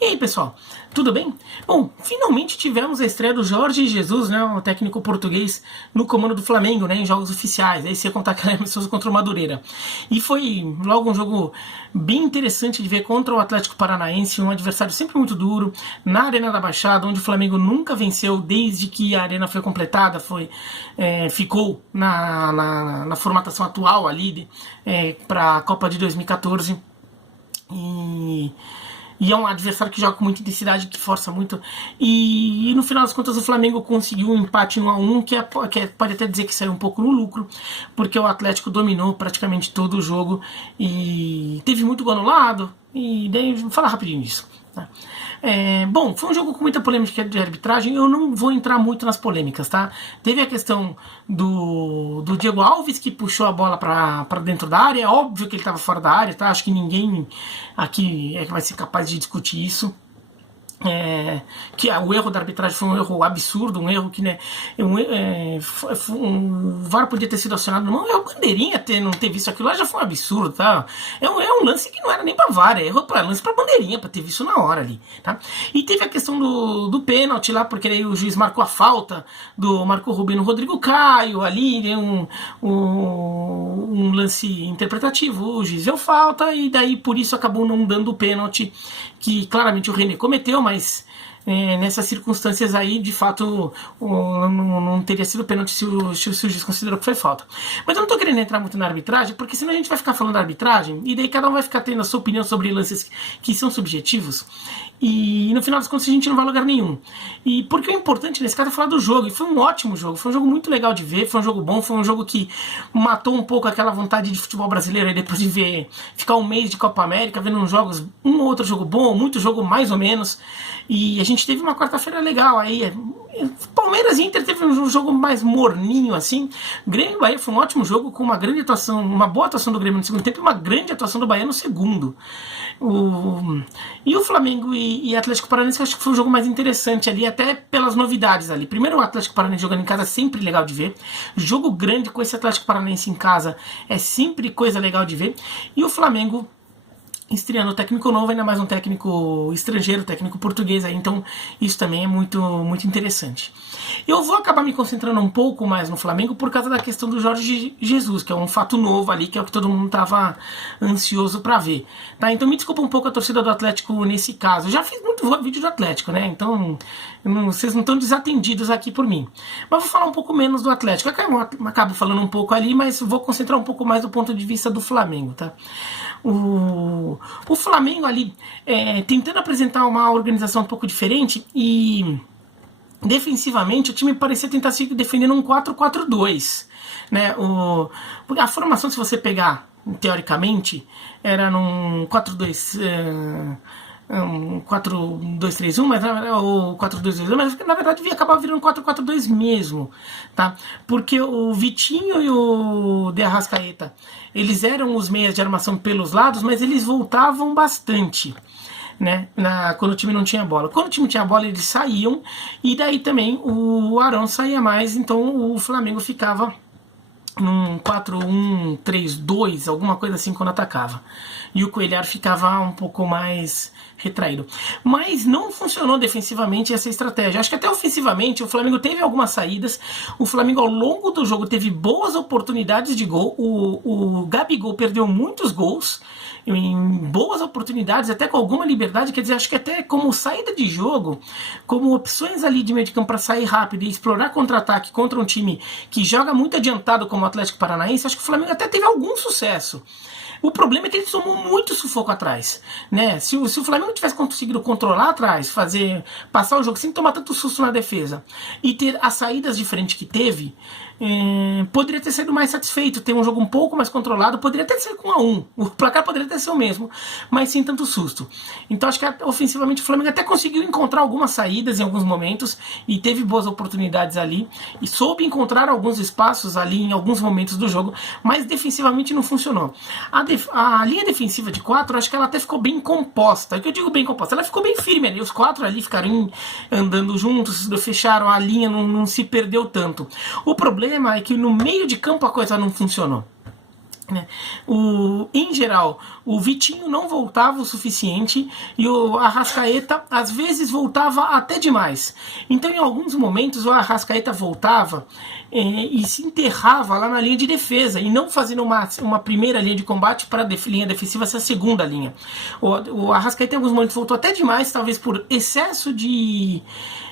E aí, pessoal, tudo bem? Bom, finalmente tivemos a estreia do Jorge Jesus, né, o técnico português, no comando do Flamengo, né, em jogos oficiais. Aí você ia contar aquela amistoso contra o Madureira. E foi logo um jogo bem interessante de ver contra o Atlético Paranaense, um adversário sempre muito duro, na Arena da Baixada, onde o Flamengo nunca venceu desde que a arena foi completada, ficou na formatação atual ali para a Copa de 2014. E é um adversário que joga com muita intensidade, que força muito. E no final das contas o Flamengo conseguiu um empate 1-1, que pode até dizer que saiu um pouco no lucro, porque o Atlético dominou praticamente todo o jogo e teve muito gol anulado. E daí, vou falar rapidinho disso. Tá? Bom, foi um jogo com muita polêmica de arbitragem. Eu não vou entrar muito nas polêmicas, tá? Teve a questão do Diego Alves, que puxou a bola para dentro da área. É óbvio que ele estava fora da área, tá? Acho que ninguém aqui vai ser capaz de discutir isso. O erro da arbitragem foi um erro absurdo, um erro que, né, o VAR podia ter sido acionado, não é o bandeirinha não ter visto aquilo lá, já foi um absurdo, tá? É um lance que não era nem pra VAR, é lance pra bandeirinha, pra ter visto na hora ali, tá? E teve a questão do pênalti lá, porque aí o juiz marcou a falta marcou o Rubino Rodrigo Caio ali, né, um lance interpretativo, o juiz deu falta e daí por isso acabou não dando o pênalti que claramente o René cometeu, mas nessas circunstâncias aí, de fato, não teria sido pênalti se o juiz considerou que foi falta. Mas eu não estou querendo entrar muito na arbitragem, porque senão a gente vai ficar falando da arbitragem, e daí cada um vai ficar tendo a sua opinião sobre lances que são subjetivos, e no final das contas a gente não vai a lugar nenhum. E porque o importante nesse caso é falar do jogo, e foi um ótimo jogo, foi um jogo muito legal de ver, foi um jogo bom, foi um jogo que matou um pouco aquela vontade de futebol brasileiro, aí depois de ficar um mês de Copa América, vendo uns jogos, um ou outro jogo bom, muito jogo mais ou menos, e a gente teve uma quarta-feira legal aí. Palmeiras e Inter teve um jogo mais morninho assim. Grêmio e Bahia foi um ótimo jogo, com uma grande atuação, uma boa atuação do Grêmio no segundo tempo e uma grande atuação do Bahia no segundo. E o Flamengo e Atlético Paranaense, eu acho que foi o jogo mais interessante ali, até pelas novidades ali. Primeiro, o Atlético Paranaense jogando em casa é sempre legal de ver. Jogo grande com esse Atlético Paranaense em casa é sempre coisa legal de ver. E o Flamengo estreando técnico novo, ainda mais um técnico estrangeiro, técnico português aí, então isso também é muito, muito interessante. Eu vou acabar me concentrando um pouco mais no Flamengo por causa da questão do Jorge Jesus, que é um fato novo ali, que é o que todo mundo estava ansioso para ver. Tá? Então me desculpa um pouco a torcida do Atlético nesse caso. Eu já fiz muito vídeo do Atlético, né? Então vocês não estão desatendidos aqui por mim. Mas vou falar um pouco menos do Atlético. Eu acabo falando um pouco ali, mas vou concentrar um pouco mais do ponto de vista do Flamengo, tá? O Flamengo ali tentando apresentar uma organização um pouco diferente e defensivamente o time parecia tentar se defender num 4-4-2, né? A formação, se você pegar teoricamente, era num 4-2 4-2-3-1, ou 4-2-2-1, mas na verdade devia acabar virando 4-4-2 mesmo, tá? Porque o Vitinho e o De Arrascaeta, eles eram os meias de armação pelos lados, mas eles voltavam bastante, né? Quando o time não tinha bola. Quando o time tinha bola, eles saíam, e daí também o Arão saía mais, então o Flamengo ficava num 4-1-3-2, alguma coisa assim quando atacava. E o Coelhar ficava um pouco mais retraído. Mas não funcionou defensivamente essa estratégia. Acho que até ofensivamente o Flamengo teve algumas saídas. O Flamengo ao longo do jogo teve boas oportunidades de gol. O Gabigol perdeu muitos gols em boas oportunidades, até com alguma liberdade. Quer dizer, acho que até como saída de jogo, como opções ali de meio de campo para sair rápido e explorar contra-ataque contra um time que joga muito adiantado como o Atlético Paranaense, acho que o Flamengo até teve algum sucesso. O problema é que ele tomou muito sufoco atrás, né? Se o Flamengo tivesse conseguido controlar atrás, passar o jogo sem tomar tanto susto na defesa e ter as saídas diferentes que teve, poderia ter sido mais satisfeito, ter um jogo um pouco mais controlado, poderia até ser com 1-1, o placar poderia até ser o mesmo, mas sem tanto susto. Então acho que ofensivamente o Flamengo até conseguiu encontrar algumas saídas em alguns momentos e teve boas oportunidades ali e soube encontrar alguns espaços ali em alguns momentos do jogo, mas defensivamente não funcionou. A linha defensiva de 4, acho que ela até ficou bem composta. O que eu digo bem composta? Ela ficou bem firme ali, os 4 ali ficaram andando juntos, fecharam a linha, não se perdeu tanto. O problema é que no meio de campo a coisa não funcionou. Em geral, O Vitinho não voltava o suficiente e o Arrascaeta às vezes voltava até demais. Então em alguns momentos o Arrascaeta voltava e se enterrava lá na linha de defesa e não fazendo uma primeira linha de combate para a linha defensiva ser a segunda linha. O Arrascaeta em alguns momentos voltou até demais, talvez por excesso de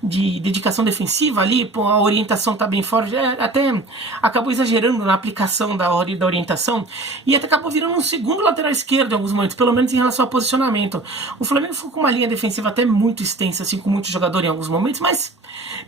dedicação defensiva ali, a orientação tá bem forte, até acabou exagerando na aplicação da orientação e até acabou virando um segundo lateral esquerdo em alguns momentos, pelo menos em relação ao posicionamento. O Flamengo ficou com uma linha defensiva até muito extensa, assim, com muitos jogadores em alguns momentos, mas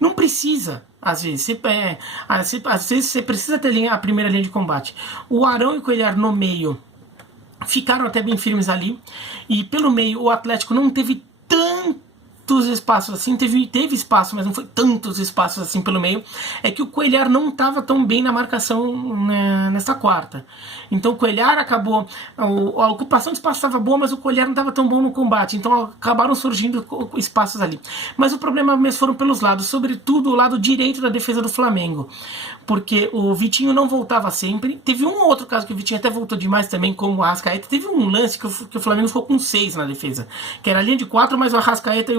não precisa, às vezes. Às vezes você precisa ter a primeira linha de combate. O Arão e o Cuéllar no meio ficaram até bem firmes ali, e pelo meio o Atlético não teve tantos espaços assim, teve espaço, mas não foi tantos espaços assim pelo meio. É que o Cuéllar não estava tão bem na marcação nessa quarta. Então o Cuéllar acabou, a ocupação de espaço estava boa, mas o Cuéllar não estava tão bom no combate, então acabaram surgindo espaços ali. Mas o problema mesmo foram pelos lados, sobretudo o lado direito da defesa do Flamengo, porque o Vitinho não voltava sempre. Teve um ou outro caso que o Vitinho até voltou demais também, como o Arrascaeta. Teve um lance que o Flamengo ficou com 6 na defesa, que era a linha de 4, mas o Arrascaeta e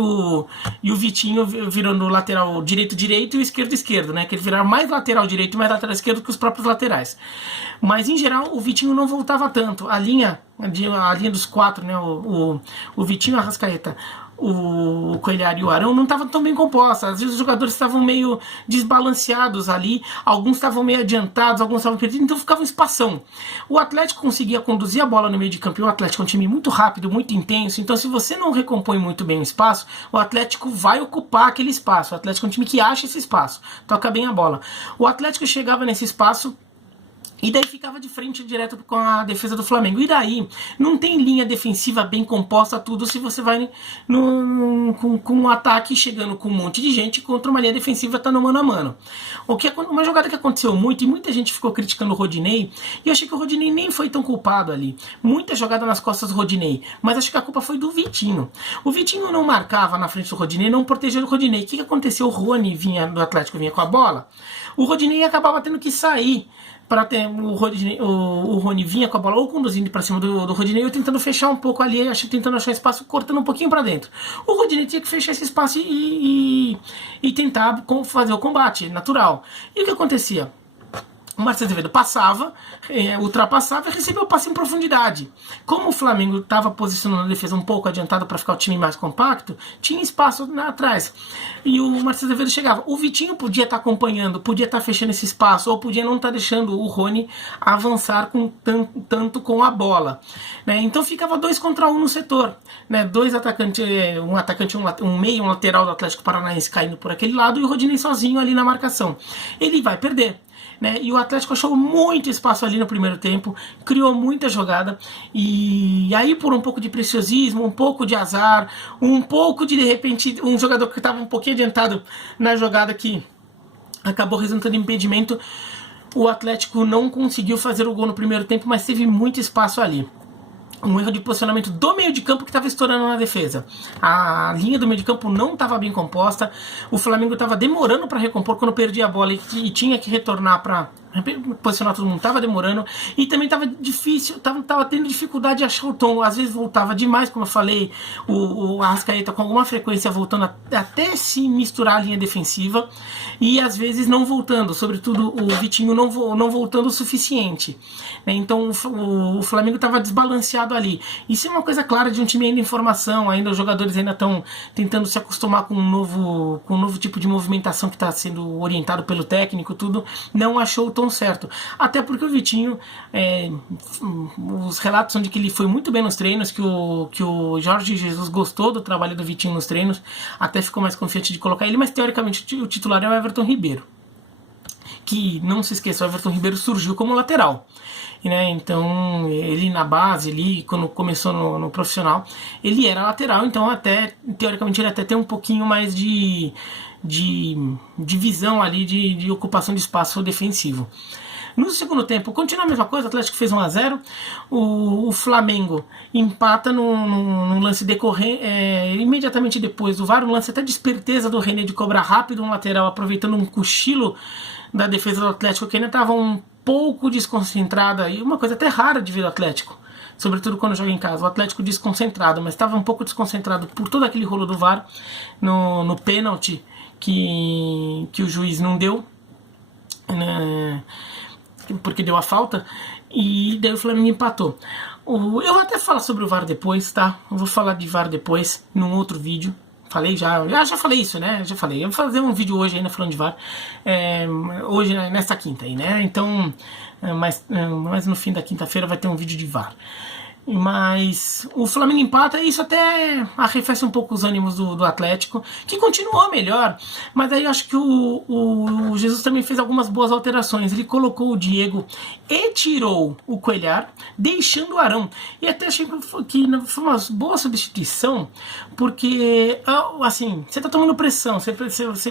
o Vitinho virou no lateral direito e o esquerdo, né? Que eles viraram mais lateral direito e mais lateral esquerdo que os próprios laterais. Mas em geral o Vitinho não voltava tanto. A linha dos 4, né? O Vitinho, o Arrascaeta, o Cuéllar e o Arão não estavam tão bem compostos. Às vezes os jogadores estavam meio desbalanceados ali, alguns estavam meio adiantados, alguns estavam perdidos, então ficava um espação. O Atlético conseguia conduzir a bola no meio de campo, e o Atlético é um time muito rápido, muito intenso, então se você não recompõe muito bem o espaço, o Atlético vai ocupar aquele espaço. O Atlético é um time que acha esse espaço, toca bem a bola. O Atlético chegava nesse espaço e daí ficava de frente direto com a defesa do Flamengo. E daí não tem linha defensiva bem composta tudo se você vai com um ataque chegando com um monte de gente contra uma linha defensiva tá no mano a mano. Uma jogada que aconteceu muito, e muita gente ficou criticando o Rodinei, e eu achei que o Rodinei nem foi tão culpado ali. Muita jogada nas costas do Rodinei, mas acho que a culpa foi do Vitinho. O Vitinho não marcava na frente do Rodinei, não protegeu o Rodinei. O que aconteceu? O Rony do Atlético vinha com a bola, o Rodinei acabava tendo que sair para ter o Rony vinha com a bola ou conduzindo para cima do Rodinei, ou tentando fechar um pouco ali, tentando achar espaço, cortando um pouquinho para dentro. O Rodinei tinha que fechar esse espaço e tentar fazer o combate natural. E o que acontecia? O Marcelo Azevedo passava, ultrapassava e recebeu o passe em profundidade. Como o Flamengo estava posicionando a defesa um pouco adiantado para ficar o time mais compacto, tinha espaço atrás. E o Marcelo Azevedo chegava. O Vitinho podia estar acompanhando, podia estar fechando esse espaço, ou podia não estar deixando o Rony avançar tanto com a bola. Né? Então ficava 2 contra 1 no setor. Né? 2 atacantes, um meio, um lateral do Atlético Paranaense caindo por aquele lado e o Rodinei sozinho ali na marcação. Ele vai perder. Né? E o Atlético achou muito espaço ali no primeiro tempo, criou muita jogada, e aí por um pouco de preciosismo, um pouco de azar, um pouco de repente, um jogador que estava um pouquinho adiantado na jogada que acabou resultando em impedimento, o Atlético não conseguiu fazer o gol no primeiro tempo, mas teve muito espaço ali. Um erro de posicionamento do meio de campo que estava estourando na defesa. A linha do meio de campo não estava bem composta. O Flamengo estava demorando para recompor quando perdia a bola e tinha que retornar para posicionar todo mundo. Estava demorando e também estava difícil, estava tendo dificuldade de achar o tom. Às vezes voltava demais, como eu falei, o Arrascaeta com alguma frequência voltando até se misturar a linha defensiva, e às vezes não voltando, sobretudo o Vitinho não voltando o suficiente. Então o Flamengo estava desbalanceado ali. Isso é uma coisa clara de um time ainda em formação, ainda os jogadores ainda estão tentando se acostumar com um novo tipo de movimentação que está sendo orientado pelo técnico, tudo. Não achou o tom certo. Até porque o Vitinho, os relatos são de que ele foi muito bem nos treinos, que o Jorge Jesus gostou do trabalho do Vitinho nos treinos, até ficou mais confiante de colocar ele, mas teoricamente o titular é o Everton Ribeiro. Que, não se esqueça, o Everton Ribeiro surgiu como lateral. Né? Então, ele na base, ali, quando começou no profissional, ele era lateral, então até, teoricamente, ele até tem um pouquinho mais de visão ali, de ocupação de espaço defensivo. No segundo tempo, continua a mesma coisa, o Atlético fez 1-0, o Flamengo empata num lance decorrente, imediatamente depois do VAR, um lance até de esperteza do René de cobrar rápido um lateral, aproveitando um cochilo da defesa do Atlético, que ainda estava um pouco desconcentrada, e uma coisa até rara de ver o Atlético. sobretudo quando joga em casa. O Atlético desconcentrado, mas estava um pouco desconcentrado por todo aquele rolo do VAR no pênalti que o juiz não deu, né, porque deu a falta, e daí o Flamengo empatou. Eu vou até falar sobre o VAR depois, tá? Eu vou falar de VAR depois, num outro vídeo. Falei já falei isso, né? Já falei. Eu vou fazer um vídeo hoje ainda falando de VAR. Hoje, nesta quinta aí, né? Então, mas no fim da quinta-feira vai ter um vídeo de VAR. Mas o Flamengo empata e isso até arrefece um pouco os ânimos do Atlético, que continuou melhor, mas aí eu acho que o Jesus também fez algumas boas alterações. Ele colocou o Diego e tirou o Cuéllar, deixando o Arão. E até achei que foi uma boa substituição, porque assim, você tá tomando pressão, você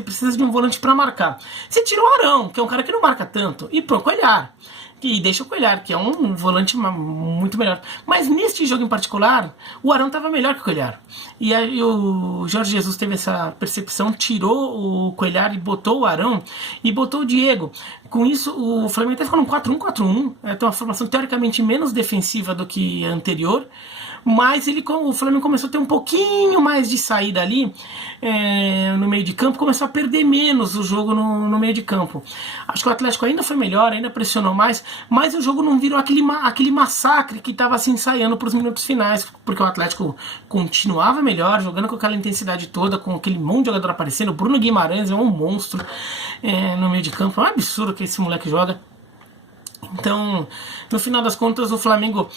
precisa de um volante para marcar. Você tira o Arão, que é um cara que não marca tanto, e põe o Cuéllar. E deixa o Cuéllar, que é um volante muito melhor. Mas neste jogo em particular, o Arão estava melhor que o Cuéllar. E aí o Jorge Jesus teve essa percepção, tirou o Cuéllar e botou o Arão e botou o Diego. Com isso, o Flamengo até ficou num 4-1-4-1. Tem uma formação teoricamente menos defensiva do que a anterior. Mas o Flamengo começou a ter um pouquinho mais de saída ali no meio de campo, começou a perder menos o jogo no meio de campo. Acho que o Atlético ainda foi melhor, ainda pressionou mais, mas o jogo não virou aquele massacre que estava se ensaiando para os minutos finais, porque o Atlético continuava melhor, jogando com aquela intensidade toda, com aquele monte de jogador aparecendo. O Bruno Guimarães é um monstro no meio de campo, é um absurdo que esse moleque joga. Então, no final das contas, o Flamengo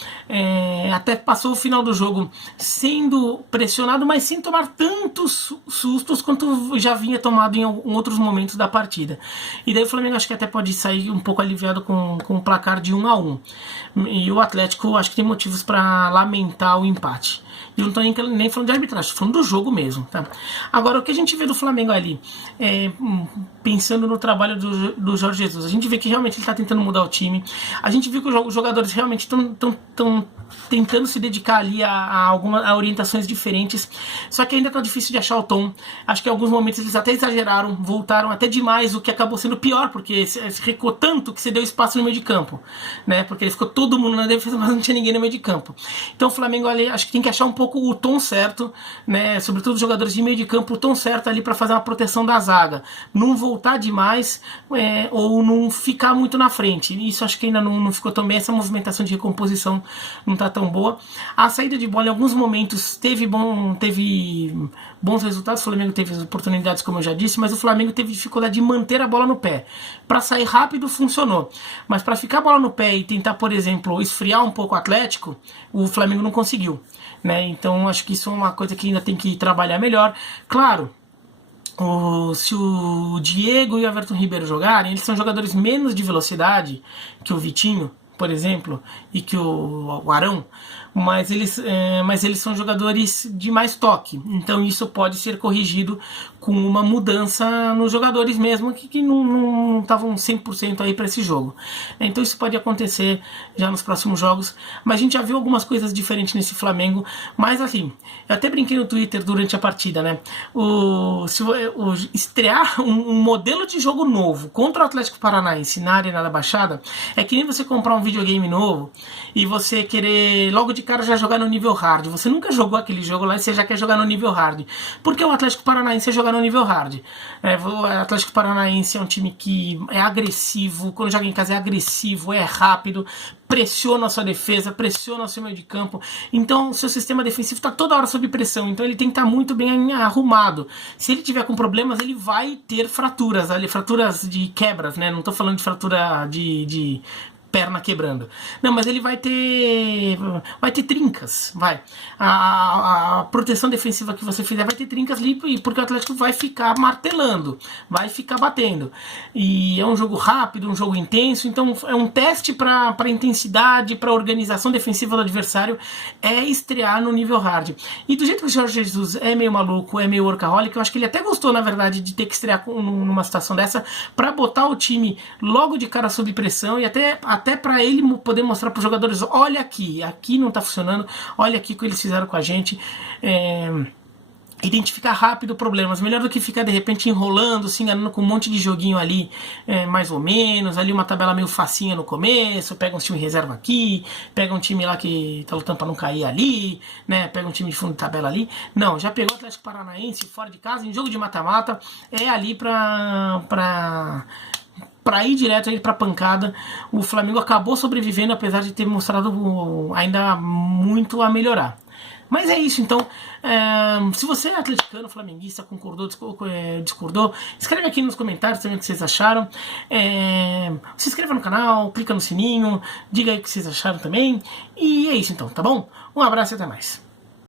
até passou o final do jogo sendo pressionado, mas sem tomar tantos sustos quanto já vinha tomado em outros momentos da partida. E daí o Flamengo acho que até pode sair um pouco aliviado com o placar de 1-1. E o Atlético acho que tem motivos para lamentar o empate. E eu não estou nem falando de arbitragem, estou falando do jogo mesmo, tá? Agora, o que a gente vê do Flamengo ali, pensando no trabalho do Jorge Jesus, a gente vê que realmente ele está tentando mudar o time. A gente viu que os jogadores realmente estão tentando se dedicar ali a orientações diferentes, só que ainda está difícil de achar o tom. Acho que em alguns momentos eles até exageraram, voltaram até demais, o que acabou sendo pior, porque se recuou tanto que você deu espaço no meio de campo, né? Porque ficou todo mundo na defesa, mas não tinha ninguém no meio de campo. Então o Flamengo ali, acho que tem que achar um pouco o tom certo, né? Sobretudo os jogadores de meio de campo, o tom certo ali para fazer uma proteção da zaga, não voltar demais ou não ficar muito na frente. Isso acho que ainda não ficou tão bem. Essa movimentação de recomposição não está tão boa. A saída de bola em alguns momentos teve bons resultados. O Flamengo teve oportunidades, como eu já disse, mas o Flamengo teve dificuldade de manter a bola no pé. Para sair rápido funcionou, mas para ficar a bola no pé e tentar, por exemplo, esfriar um pouco o Atlético, o Flamengo não conseguiu, né? Então acho que isso é uma coisa que ainda tem que trabalhar melhor. Claro, se o Diego e o Everton Ribeiro jogarem, eles são jogadores menos de velocidade que o Vitinho, por exemplo, e que o Arão, mas eles são jogadores de mais toque. Então isso pode ser corrigido com uma mudança nos jogadores mesmo, que não estavam 100% aí para esse jogo. Então isso pode acontecer já nos próximos jogos, mas a gente já viu algumas coisas diferentes nesse Flamengo. Mas assim, eu até brinquei no Twitter durante a partida, né? Estrear um modelo de jogo novo contra o Atlético Paranaense na Arena da Baixada é que nem você comprar um videogame novo e você querer logo de cara já jogar no nível hard. Você nunca jogou aquele jogo lá e você já quer jogar no nível hard. Porque o Atlético Paranaense é jogar no nível hard. O Atlético Paranaense é um time que é agressivo, quando joga em casa é agressivo, é rápido, pressiona a sua defesa, pressiona o seu meio de campo. Então o seu sistema defensivo está toda hora sob pressão, então ele tem que estar muito bem arrumado. Se ele tiver com problemas, ele vai ter fraturas de quebras, né? Não estou falando de fratura de perna quebrando. Não, mas ele vai ter trincas, a proteção defensiva que você fizer vai ter trincas ali, porque o Atlético vai ficar martelando, vai ficar batendo. E é um jogo rápido, um jogo intenso, então é um teste para intensidade, para organização defensiva do adversário, é estrear no nível hard. E do jeito que o Jorge Jesus é meio maluco, é meio workaholic, eu acho que ele até gostou, na verdade, de ter que estrear numa situação dessa, para botar o time logo de cara sob pressão e até para ele poder mostrar para os jogadores, olha aqui não está funcionando, olha aqui o que eles fizeram com a gente. identificar rápido problemas, melhor do que ficar de repente enrolando, se enganando com um monte de joguinho ali, mais ou menos, ali uma tabela meio facinha no começo, pega um time reserva aqui, pega um time lá que tá lutando pra não cair ali, né, pega um time de fundo de tabela ali. Não, já pegou o Atlético Paranaense fora de casa, em jogo de mata-mata, é ali pra ir direto aí pra pancada. O Flamengo acabou sobrevivendo, apesar de ter mostrado ainda muito a melhorar. Mas é isso, então. Se você é atleticano, flamenguista, concordou, discordou, escreve aqui nos comentários também o que vocês acharam. Se inscreva no canal, clica no sininho, diga aí o que vocês acharam também. E é isso então, tá bom? Um abraço e até mais.